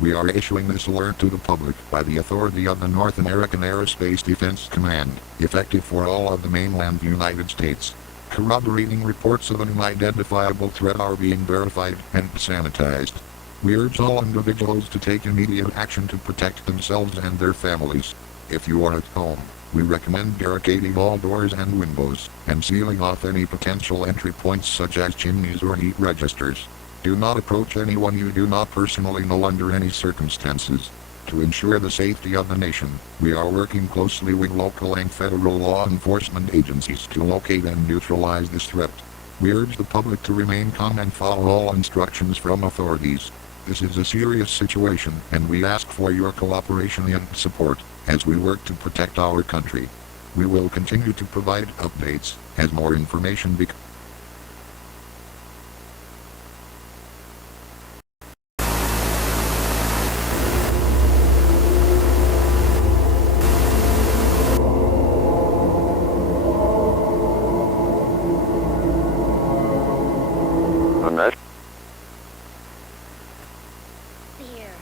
We are issuing this alert to the public by the authority of the North American Aerospace Defense Command, effective for all of the mainland United States. Corroborating reports of an unidentifiable threat are being verified and sanitized. We urge all individuals to take immediate action to protect themselves and their families. If you are at home, we recommend barricading all doors and windows, and sealing off any potential entry points such as chimneys or heat registers. Do not approach anyone you do not personally know under any circumstances. To ensure the safety of the nation, we are working closely with local and federal law enforcement agencies to locate and neutralize this threat. We urge the public to remain calm and follow all instructions from authorities. This is a serious situation, and we ask for your cooperation and support as we work to protect our country. We will continue to provide updates as more information becomes Here.